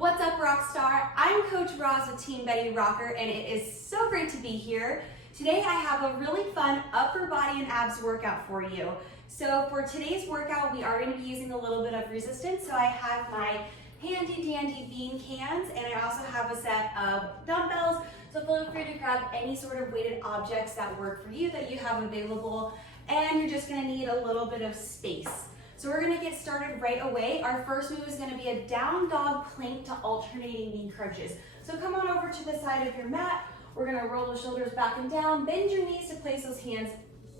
What's up, Rockstar? I'm Coach Roz with Team Betty Rocker, and it is so great to be here. Today I have a really fun upper body and abs workout for you. So for today's workout, we are going to be using a little bit of resistance. So I have my handy dandy bean cans, and I also have a set of dumbbells. So feel free to grab any sort of weighted objects that work for you that you have available, and you're just going to need a little bit of space. So we're gonna get started right away. Our first move is gonna be a down dog plank to alternating knee crunches. So come on over to the side of your mat. We're gonna roll the shoulders back and down, bend your knees to place those hands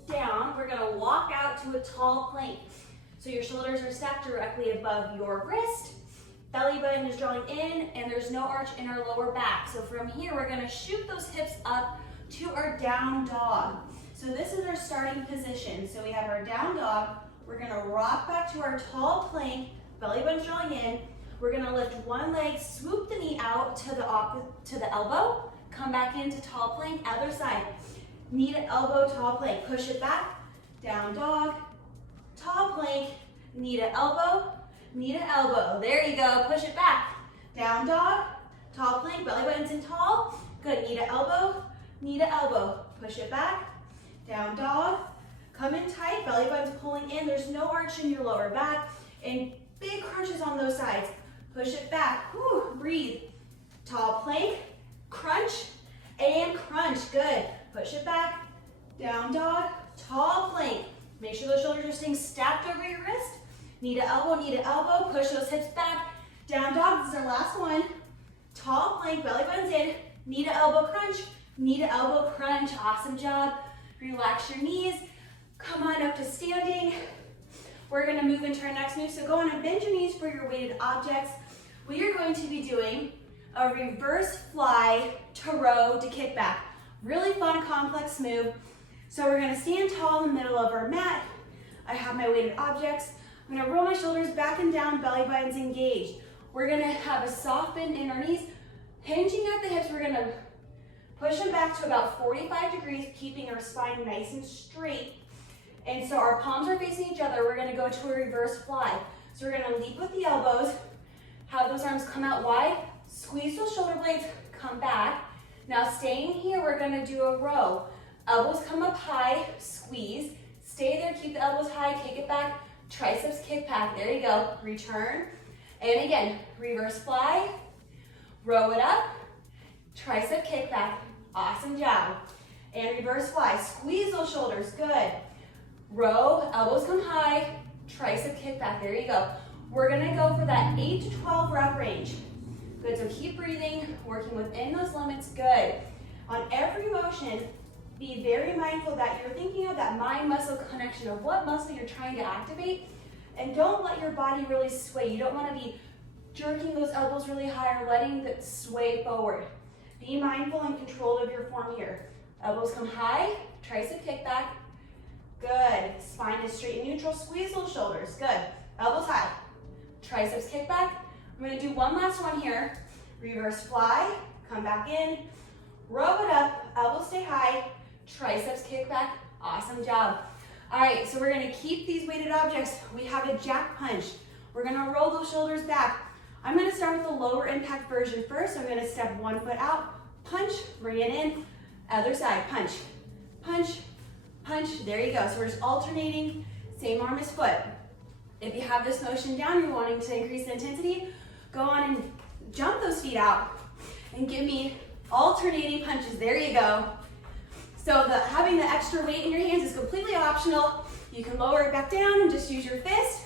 down. We're gonna walk out to a tall plank. So your shoulders are stacked directly above your wrist. Belly button is drawing in, and there's no arch in our lower back. So from here, we're gonna shoot those hips up to our down dog. So this is our starting position. So we have our down dog. We're gonna rock back to our tall plank, belly button drawing in. We're gonna lift one leg, swoop the knee out to the elbow, come back into tall plank, other side. Knee to elbow, tall plank, push it back, down dog, tall plank, knee to elbow, knee to elbow. There you go, push it back. Down dog, tall plank, belly button's in tall. Good, knee to elbow, push it back, down dog. Come in tight, belly button's pulling in. There's no arch in your lower back. And big crunches on those sides. Push it back. Whew, breathe. Tall plank, crunch, and crunch. Good. Push it back. Down dog, tall plank. Make sure those shoulders are staying stacked over your wrist. Knee to elbow. Push those hips back. Down dog, this is our last one. Tall plank, belly button's in. Knee to elbow crunch. Awesome job. Relax your knees. Come on up to standing. We're gonna move into our next move. So go on and bend your knees for your weighted objects. We are going to be doing a reverse fly to row to kickback. Really fun, complex move. So we're gonna stand tall in the middle of our mat. I have my weighted objects. I'm gonna roll my shoulders back and down, belly button's engaged. We're gonna have a soft bend in our knees. Hinging at the hips, we're gonna push them back to about 45 degrees, keeping our spine nice and straight. And so our palms are facing each other. We're gonna go to a reverse fly. So we're gonna leap with the elbows, have those arms come out wide, squeeze those shoulder blades, come back. Now staying here, we're gonna do a row. Elbows come up high, squeeze. Stay there, keep the elbows high, kick it back, triceps kick back. There you go, return. And again, reverse fly, row it up, tricep kick back. Awesome job. And reverse fly, squeeze those shoulders, good. Row, elbows come high, tricep kick back, there you go. We're gonna go for that 8 to 12 rep range. Good, so keep breathing, working within those limits, good. On every motion, be very mindful that you're thinking of that mind-muscle connection of what muscle you're trying to activate, and don't let your body really sway. You don't wanna be jerking those elbows really high or letting it sway forward. Be mindful and controlled of your form here. Elbows come high, tricep kick back. Good. Spine is straight and neutral. Squeeze those shoulders. Good. Elbows high. Triceps kick back. I'm going to do one last one here. Reverse fly. Come back in. Row it up. Elbows stay high. Triceps kick back. Awesome job. All right, so we're going to keep these weighted objects. We have a jack punch. We're going to roll those shoulders back. I'm going to start with the lower impact version first. So I'm going to step one foot out. Punch. Bring it in. Other side. Punch. Punch. Punch, there you go. So we're just alternating, same arm as foot. If you have this motion down, you're wanting to increase the intensity, go on and jump those feet out and give me alternating punches. There you go. So having the extra weight in your hands is completely optional. You can lower it back down and just use your fist.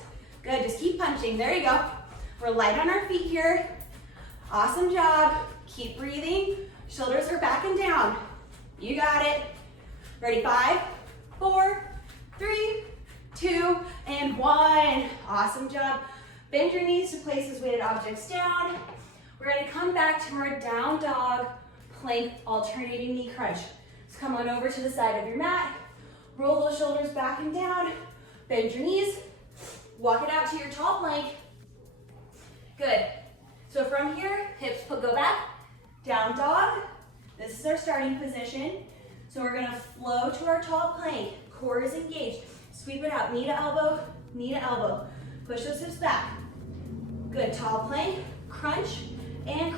Good, just keep punching. There you go. We're light on our feet here. Awesome job. Keep breathing. Shoulders are back and down. You got it. Ready, 5, 4, 3, 2, and 1. Awesome job. Bend your knees to place those weighted objects down. We're going to come back to our down dog plank alternating knee crunch. So come on over to the side of your mat. Roll those shoulders back and down. Bend your knees. Walk it out to your tall plank. Good. So from here, hips go back. Down dog. This is our starting position. So we're gonna flow to our tall plank. Core is engaged. Sweep it out, knee to elbow, knee to elbow. Push those hips back. Good, tall plank, crunch,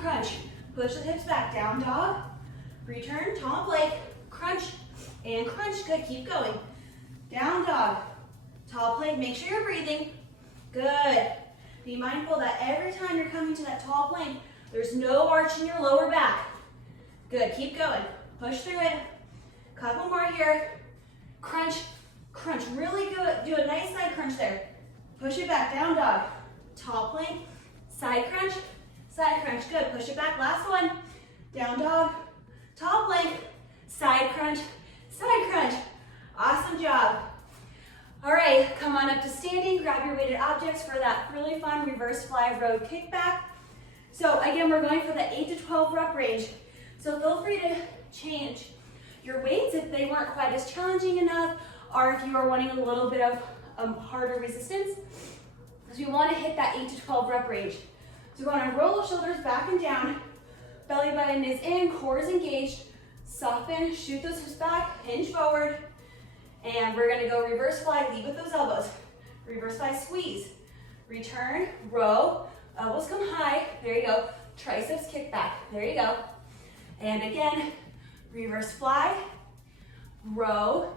crunch. Push the hips back, down dog. Return, tall plank, crunch, and crunch. Good, keep going. Down dog, tall plank, make sure you're breathing. Good. Be mindful that every time you're coming to that tall plank, there's no arch in your lower back. Good, keep going. Push through it. Couple more here. Crunch, crunch, really good. Do a nice side crunch there. Push it back, down dog. Tall plank, side crunch, good. Push it back, last one. Down dog, tall plank, side crunch, side crunch. Awesome job. All right, come on up to standing. Grab your weighted objects for that really fun reverse fly road kickback. So again, we're going for the 8 to 12 rep range. So feel free to change your weights if they weren't quite as challenging enough, or if you are wanting a little bit of harder resistance, because we want to hit that 8 to 12 rep range. So we want to roll the shoulders back and down, belly button is in, core is engaged, soften, shoot those hips back, hinge forward, and we're going to go reverse fly, lead with those elbows. Reverse fly, squeeze, return, row, elbows come high, there you go, triceps kick back, there you go. And again, reverse fly, row,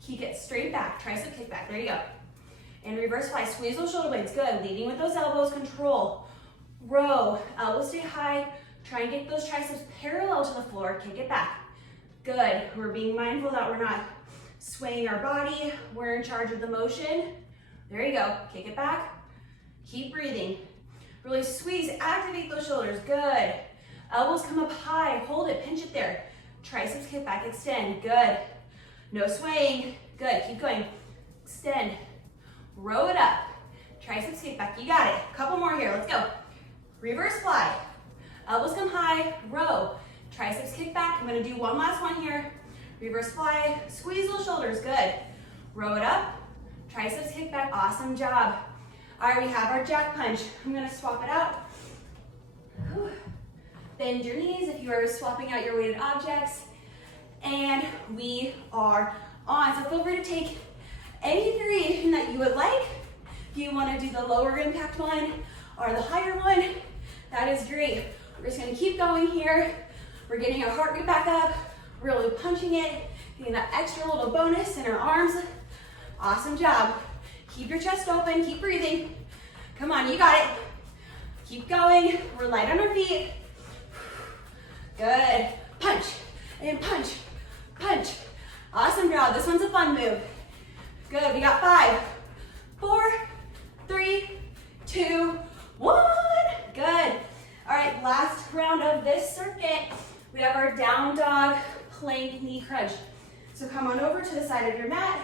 keep it straight back, tricep kick back, there you go. And reverse fly, squeeze those shoulder blades, good. Leading with those elbows, control, row, elbows stay high, try and get those triceps parallel to the floor, kick it back. Good, we're being mindful that we're not swaying our body, we're in charge of the motion. There you go, kick it back, keep breathing. Really squeeze, activate those shoulders, good. Elbows come up high, hold it, pinch it there. Triceps kick back, extend, good. No swaying, good, keep going. Extend, row it up. Triceps kick back, you got it. Couple more here, let's go. Reverse fly, elbows come high, row. Triceps kick back, I'm gonna do one last one here. Reverse fly, squeeze those shoulders, good. Row it up, triceps kick back, awesome job. All right, we have our jack punch. I'm gonna swap it out. Whew. Bend your knees if you are swapping out your weighted objects. And we are on. So feel free to take any variation that you would like. If you want to do the lower impact one or the higher one, that is great. We're just gonna keep going here. We're getting our heart rate back up, really punching it, getting that extra little bonus in our arms. Awesome job. Keep your chest open, keep breathing. Come on, you got it. Keep going, we're light on our feet. Good, punch, and punch, punch. Awesome job, this one's a fun move. Good, we got 5, 4, 3, 2, 1. Good. All right, last round of this circuit. We have our down dog plank knee crunch. So come on over to the side of your mat.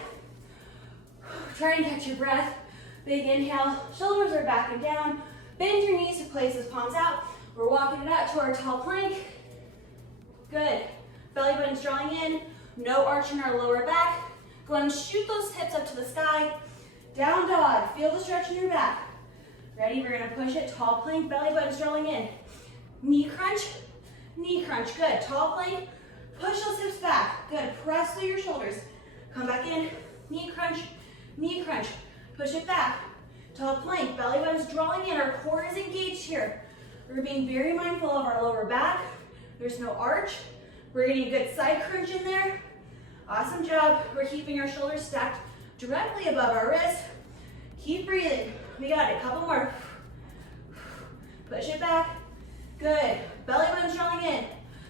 Try and catch your breath. Big inhale, shoulders are back and down. Bend your knees to place those palms out. We're walking it out to our tall plank. Good. Belly button's drawing in. No arch in our lower back. Go ahead and shoot those hips up to the sky. Down dog. Feel the stretch in your back. Ready? We're going to push it. Tall plank. Belly button's drawing in. Knee crunch. Knee crunch. Good. Tall plank. Push those hips back. Good. Press through your shoulders. Come back in. Knee crunch. Knee crunch. Push it back. Tall plank. Belly button's drawing in. Our core is engaged here. We're being very mindful of our lower back. There's no arch. We're getting a good side crunch in there. Awesome job. We're keeping our shoulders stacked directly above our wrist. Keep breathing. We got it. Couple more. Push it back. Good. Belly button's drawing in.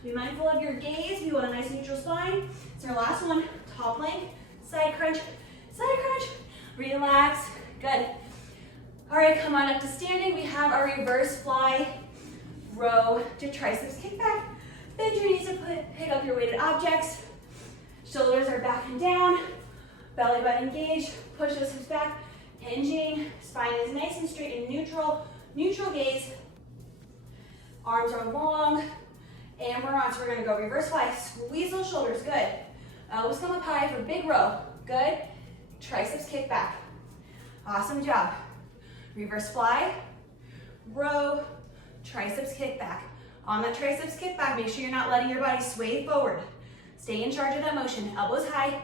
Be mindful of your gaze. We want a nice neutral spine. It's our last one. Tall plank. Side crunch. Side crunch. Relax. Good. All right, come on up to standing. We have our reverse fly row to triceps kick back. Bend your knees to pick up your weighted objects. Shoulders are back and down. Belly button engaged. Push those hips back. Hinging. Spine is nice and straight and neutral. Neutral gaze. Arms are long. And we're on. So we're going to go reverse fly. Squeeze those shoulders. Good. Elbows come up high for big row. Good. Triceps kick back. Awesome job. Reverse fly. Row. Triceps kick back. On the triceps kick back, make sure you're not letting your body sway forward. Stay in charge of that motion. Elbows high.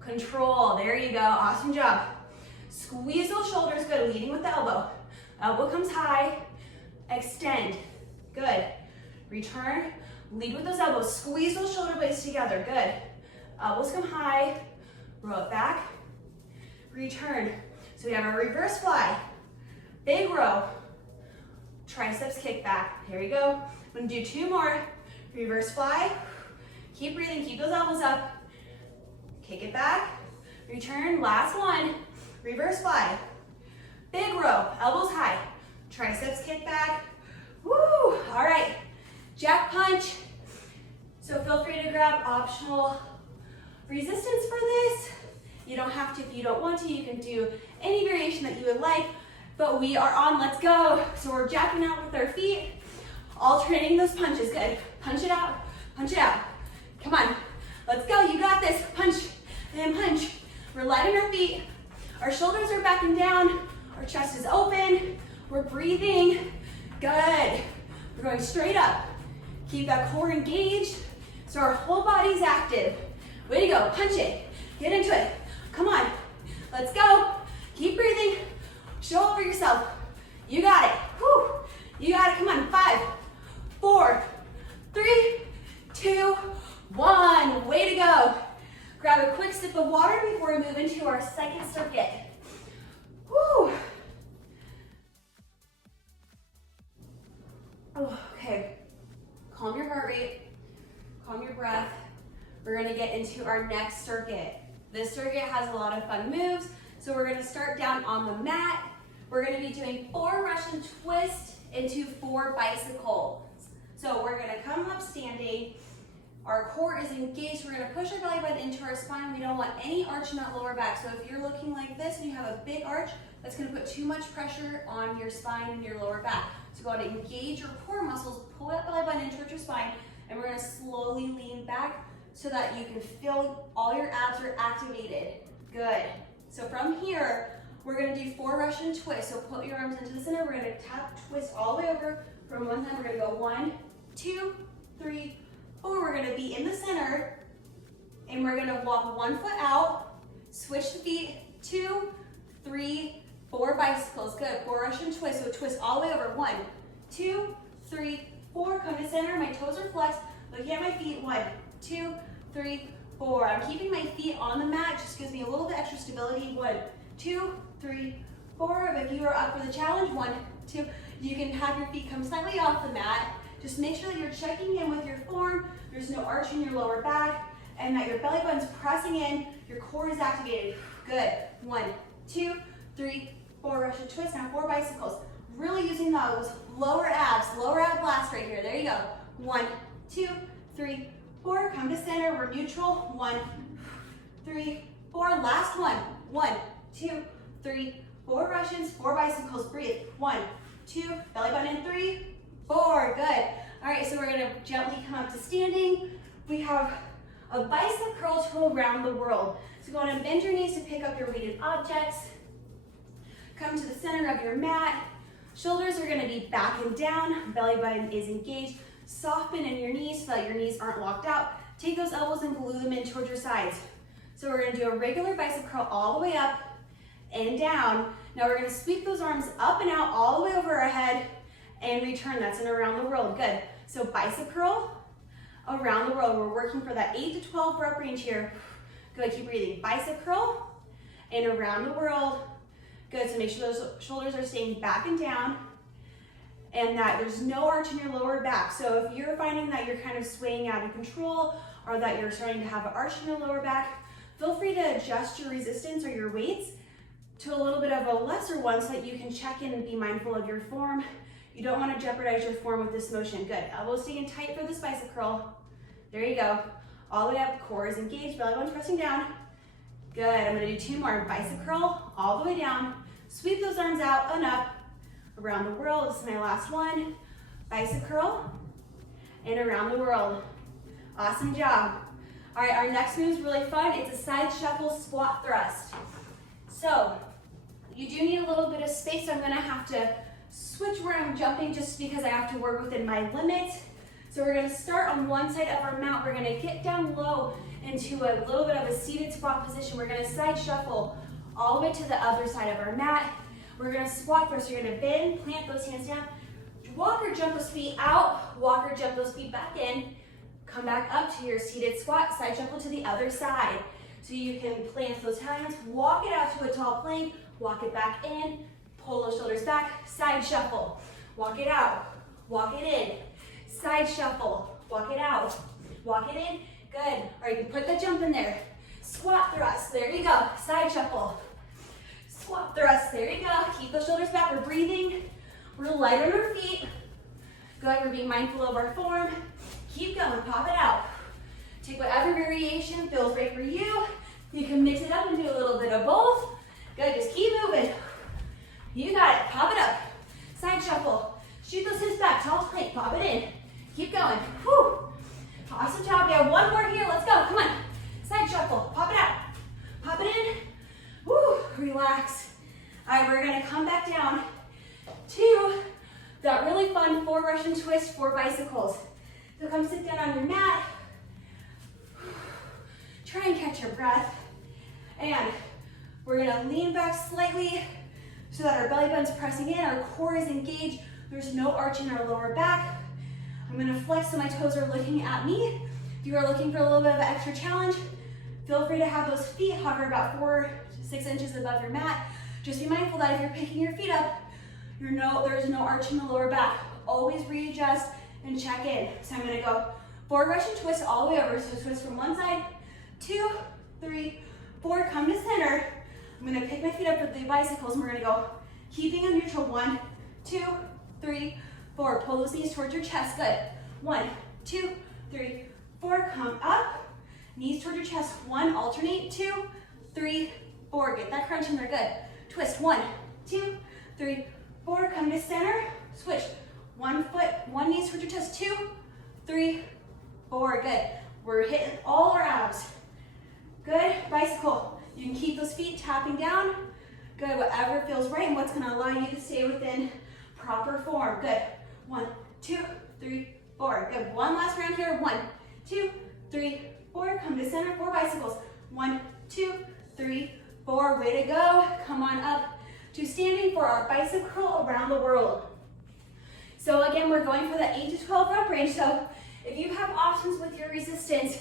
Control. There you go. Awesome job. Squeeze those shoulders. Good. Leading with the elbow. Elbow comes high. Extend. Good. return, lead with those elbows, squeeze those shoulder blades together, good. Elbows come high, roll it back, return. So we have our reverse fly, big row, triceps kick back. Here we go. I'm gonna do 2 more. Reverse fly, keep breathing, keep those elbows up, kick it back, return, last one, reverse fly, big row, elbows high, triceps kick back, woo, all right, jack punch. So feel free to grab optional resistance for this. You don't have to if you don't want to. You can do any variation that you would like, but we are on, let's go. So we're jacking out with our feet, alternating those punches, good. Punch it out, punch it out. Come on, let's go, you got this. Punch and punch. We're letting our feet, our shoulders are backing down, our chest is open, we're breathing, good. We're going straight up. Keep that core engaged so our whole body's active. Way to go, punch it, get into it. Come on, let's go. Keep breathing, show up for yourself. You got it, whew. You got it, come on, 5, 4, 3, 2, 1. Way to go. Grab a quick sip of water before we move into our second circuit. Whew. Oh, okay, calm your heart rate, calm your breath. We're gonna get into our next circuit. This circuit has a lot of fun moves. So we're gonna start down on the mat. We're gonna be doing 4 Russian twists into 4 bicycles. So we're gonna come up standing. Our core is engaged. We're gonna push our belly button into our spine. We don't want any arch in that lower back. So if you're looking like this and you have a big arch, that's gonna put too much pressure on your spine and your lower back. So go ahead and engage your core muscles, pull that belly button in towards your spine, and we're gonna slowly lean back so that you can feel all your abs are activated. Good. So from here, we're gonna do 4 Russian twists. So put your arms into the center. We're gonna tap, twist all the way over. From one side, we're gonna go 1, 2, 3, 4. We're gonna be in the center, and we're gonna walk 1 foot out, switch the feet, 2, 3, 4 bicycles. Good, 4 Russian twists. So twist all the way over. 1, 2, 3, 4. Come to center, my toes are flexed. Looking at my feet, 1, 2, 3, 4. I'm keeping my feet on the mat, just gives me a little bit extra stability. 1, 2, 3, 4. If you are up for the challenge, 1, 2. You can have your feet come slightly off the mat. Just make sure that you're checking in with your form. There's no arch in your lower back, and that your belly button's pressing in. Your core is activated. Good. 1, 2, 3, 4 Russian twists. Now 4 bicycles. Really using those lower abs, lower ab blast right here. There you go. 1, 2, 3, 4. Come to center. We're neutral. 1, 3, 4. Last one. 1, 2, 3, 4 Russians, 4 bicycles. Breathe. 1, 2. Belly button in. 3, 4. Good. All right, so we're gonna gently come up to standing. We have a bicep curl to around the world. So go ahead and bend your knees to pick up your weighted objects. Come to the center of your mat. Shoulders are gonna be back and down. Belly button is engaged. Soft bend in your knees so that your knees aren't locked out. Take those elbows and glue them in towards your sides. So we're gonna do a regular bicep curl all the way up and down. Now we're gonna sweep those arms up and out all the way over our head and return. That's in around the world. Good. So bicep curl around the world. We're working for that 8 to 12 rep range here. Good. Keep breathing. Bicep curl and around the world. Good. So make sure those shoulders are staying back and down, and that there's no arch in your lower back. So if you're finding that you're kind of swaying out of control, or that you're starting to have an arch in your lower back, feel free to adjust your resistance or your weights to a little bit of a lesser one so that you can check in and be mindful of your form. You don't want to jeopardize your form with this motion. Good. Elbows staying tight for this bicep curl. There you go. All the way up, core is engaged, belly button's pressing down. Good. I'm going to do 2 more. Bicep curl all the way down. Sweep those arms out and up. Around the world. This is my last one. Bicep curl and around the world. Awesome job. All right, our next move is really fun. It's a side shuffle squat thrust. So you do need a little bit of space. So I'm going to have to switch where I'm jumping just because I have to work within my limits. So we're going to start on one side of our mat. We're going to get down low into a little bit of a seated squat position. We're going to side shuffle all the way to the other side of our mat. We're going to squat first. You're going to bend, plant those hands down, walk or jump those feet out, walk or jump those feet back in. Come back up to your seated squat, side shuffle to the other side. So you can plant those hands, walk it out to a tall plank, walk it back in, pull those shoulders back, side shuffle. Walk it out, walk it in, side shuffle, walk it out, walk it in. Good. Or you can put the jump in there. Squat thrust, there you go. Side shuffle. Squat thrust, there you go. Keep those shoulders back, we're breathing. We're light on our feet. Good, we're being mindful of our form. Keep going, pop it out. Take whatever variation feels right for you. You can mix it up and do a little bit of both. Good, just keep moving. You got it, pop it up. Side shuffle. Shoot those hips back, tall plank, pop it in. Keep going, whew. Awesome job, we have one more here, let's go, come on. Side shuffle, pop it out. Pop it in, whew, relax. All right, we're gonna come back down to that really fun 4 Russian twist, 4 bicycles. So come sit down on your mat. Try and catch your breath. And we're gonna lean back slightly so that our belly button's pressing in, our core is engaged, there's no arch in our lower back. I'm gonna flex so my toes are looking at me. If you are looking for a little bit of an extra challenge, feel free to have those feet hover about 4 to 6 inches above your mat. Just be mindful that if you're picking your feet up, there's no arch in the lower back. Always readjust and check in. So I'm gonna go 4 Russian twists all the way over. So twist from one side, 2, 3, 4, come to center. I'm gonna pick my feet up with the bicycles and we're gonna go keeping a neutral. 1, 2, 3, 4. Pull those knees towards your chest, good. 1, 2, 3, 4, come up. Knees towards your chest, 1, alternate, 2, 3, 4. Get that crunch in there, good. Twist, 1, 2, 3, 4, come to center, switch. 1 foot, 1 knee towards your chest, 2, 3, 4, good. We're hitting all our abs. Good, bicycle. You can keep those feet tapping down. Good, whatever feels right and what's gonna allow you to stay within proper form. Good, 1, 2, 3, 4. Good, one last round here. 1, 2, 3, 4. Come to center, 4 bicycles. 1, 2, 3, 4. Way to go. Come on up to standing for our bicep curl around the world. So again, we're going for the 8 to 12 rep range. So if you have options with your resistance,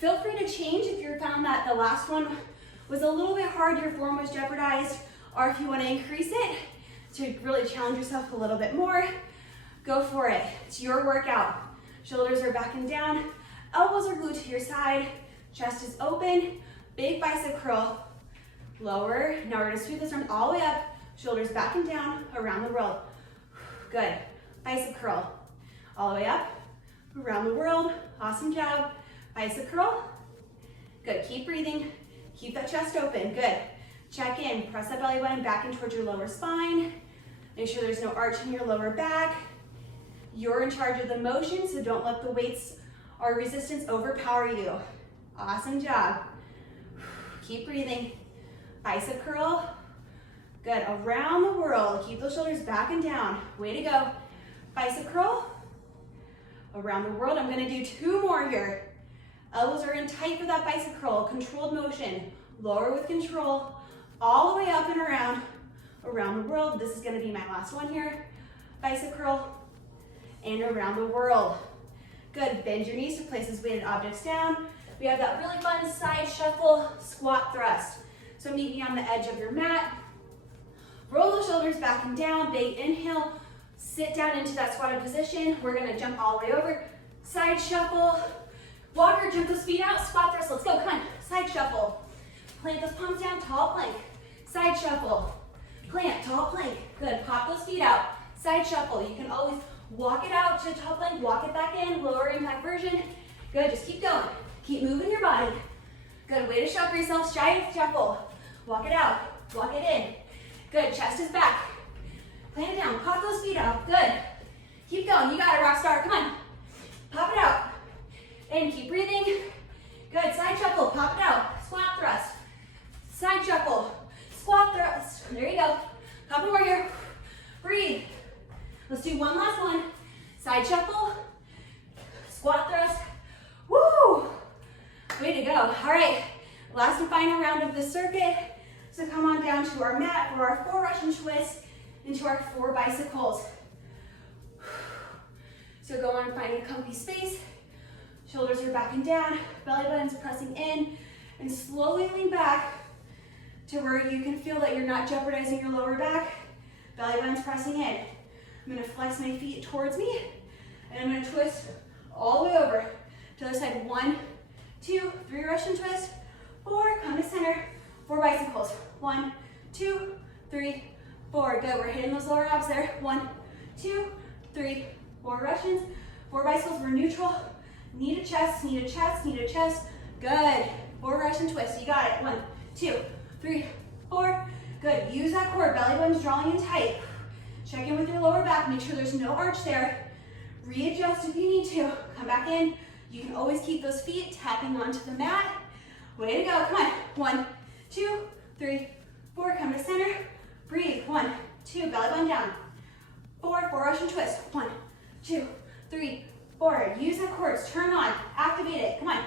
feel free to change if you found that the last one was a little bit hard, your form was jeopardized, or if you want to increase it to really challenge yourself a little bit more, go for it. It's your workout. Shoulders are back and down, elbows are glued to your side, chest is open, big bicep curl, lower. Now we're going to sweep this arm all the way up, shoulders back and down, around the world. Good. Bicep curl, all the way up, around the world. Awesome job. Bicep curl. Good. Keep breathing. Keep that chest open. Good. Check in. Press that belly button back in towards your lower spine. Make sure there's no arch in your lower back. You're in charge of the motion, so don't let the weights or resistance overpower you. Awesome job. Keep breathing. Bicep curl. Good. Around the world. Keep those shoulders back and down. Way to go. Bicep curl. Around the world. I'm going to do 2 more here. Elbows are in tight for that bicep curl. Controlled motion. Lower with control. All the way up and around the world. This is going to be my last one here. Bicep curl. And around the world. Good. Bend your knees to place those weighted objects down. We have that really fun side shuffle squat thrust. So meet me on the edge of your mat. Roll the shoulders back and down. Big inhale. Sit down into that squatted position. We're going to jump all the way over. Side shuffle. Walk or jump those feet out. Squat thrust. Let's go. Come on. Side shuffle. Plant those palms down. Tall plank. Side shuffle. Plant. Tall plank. Good. Pop those feet out. Side shuffle. You can always walk it out to tall plank. Walk it back in. Lower impact version. Good. Just keep going. Keep moving your body. Good. Way to shock yourself. Side shuffle. Walk it out. Walk it in. Good. Chest is back. Plant it down. Pop those feet out. Good. Keep going. You got it, rock star. Come on. Pop it out. And keep breathing. Good. Side shuffle. Pop it out. Squat thrust. Side shuffle. Squat thrust. There you go. Couple more here. Breathe. Let's do one last one. Side shuffle. Squat thrust. Woo! Way to go. All right. Last and final round of the circuit. So come on down to our mat for our 4 Russian twists into our 4 bicycles. So go on, find a comfy space. Shoulders are back and down, belly button's pressing in, and slowly lean back to where you can feel that you're not jeopardizing your lower back. Belly button's pressing in. I'm gonna flex my feet towards me, and I'm gonna twist all the way over to the other side. 1, 2, 3 Russian twist, 4, come to center, 4 bicycles. 1, 2, 3, 4. Good, we're hitting those lower abs there. 1, 2, 3, 4 Russians, 4 bicycles, we're neutral. Knee to chest, knee to chest, knee to chest. Good, 4 Russian twists, you got it. 1, 2, 3, 4. Good, use that core, belly button's drawing in tight. Check in with your lower back, make sure there's no arch there. Readjust if you need to, come back in. You can always keep those feet tapping onto the mat. Way to go, come on. 1, 2, 3, 4, come to center. Breathe, 1, 2, belly button down. 4 Russian twist. 1, 2, 3, 4. Use that core, turn on, activate it, come on.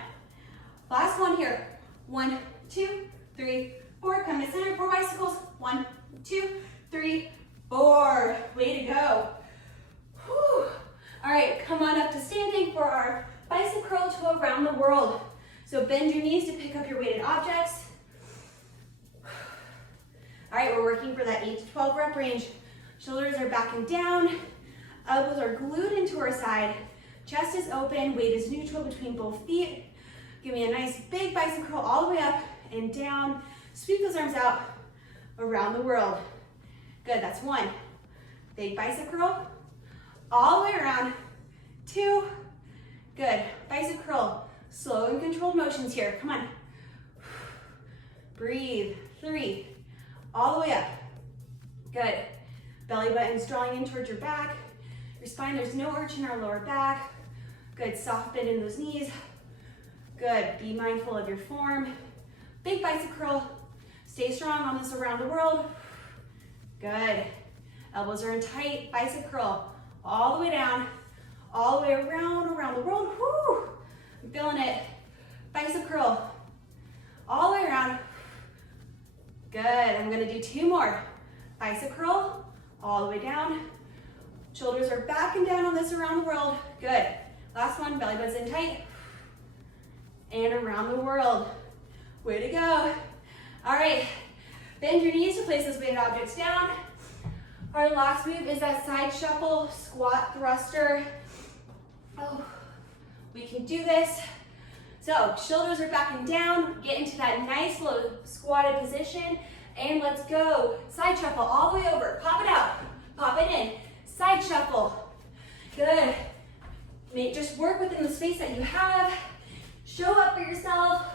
Last one here. 1, 2, 3, 4, come to center, 4 bicycles. 1, 2, 3, 4. Way to go. Whew. All right, come on up to standing for our bicep curl to around the world. So bend your knees to pick up your weighted objects. All right, we're working for that 8 to 12 rep range. Shoulders are back and down. Elbows are glued into our side. Chest is open, weight is neutral between both feet. Give me a nice big bicep curl all the way up and down. Sweep those arms out around the world. Good, that's 1. Big bicep curl, all the way around. 2, good. Bicep curl, slow and controlled motions here, come on. Breathe, 3, all the way up. Good. Belly button's drawing in towards your back. Your spine, there's no arch in our lower back. Good, soft bend in those knees. Good, be mindful of your form. Big bicep curl. Stay strong on this around the world. Good. Elbows are in tight, bicep curl. All the way down, all the way around the world. Woo! I'm feeling it. Bicep curl. All the way around. Good, I'm gonna do 2 more. Bicep curl, all the way down. Shoulders are back and down on this around the world. Good. Last one, belly button's in tight. And around the world. Way to go. All right, bend your knees to place those weighted objects down. Our last move is that side shuffle, squat thruster. Oh, we can do this. So shoulders are back and down. Get into that nice low squatted position. And let's go. Side shuffle all the way over. Pop it out. Pop it in. Side shuffle. Good. Just work within the space that you have. Show up for yourself.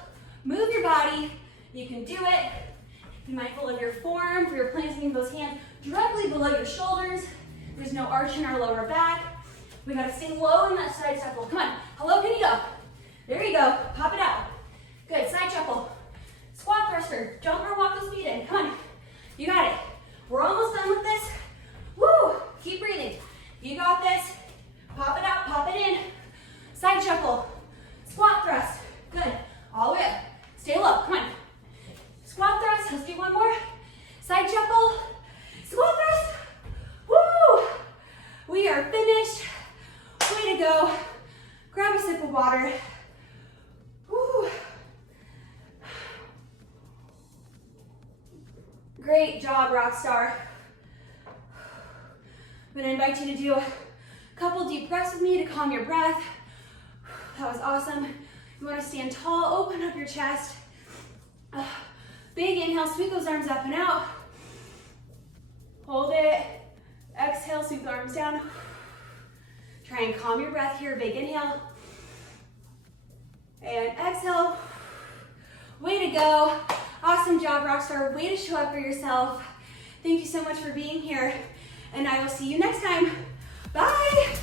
Move your body. You can do it. Be mindful of your form. For your planting those hands directly below your shoulders. There's no arch in our lower back. We gotta stay low in that side shuffle. Come on. Hello, can you go? There you go. Pop it out. Good. Side shuffle. Squat thruster. Jump or walk those feet in. Come on. You got it. We're almost done with this. Woo! Keep breathing. You got this. Pop it out. Pop it in. Side shuffle. Squat thrust. Good. All the way up. Stay low. Come on. Squat thrust. Let's do 1 more. Side shuffle. Squat thrust. Woo! We are finished. Way to go. Grab a sip of water. Woo! Great job, rock star. I'm gonna invite you to do a couple deep breaths with me to calm your breath. That was awesome. You wanna stand tall, open up your chest. Big inhale, sweep those arms up and out. Hold it. Exhale, sweep the arms down. Try and calm your breath here. Big inhale. And exhale. Way to go. Awesome job, Rockstar. Way to show up for yourself. Thank you so much for being here. And I will see you next time. Bye.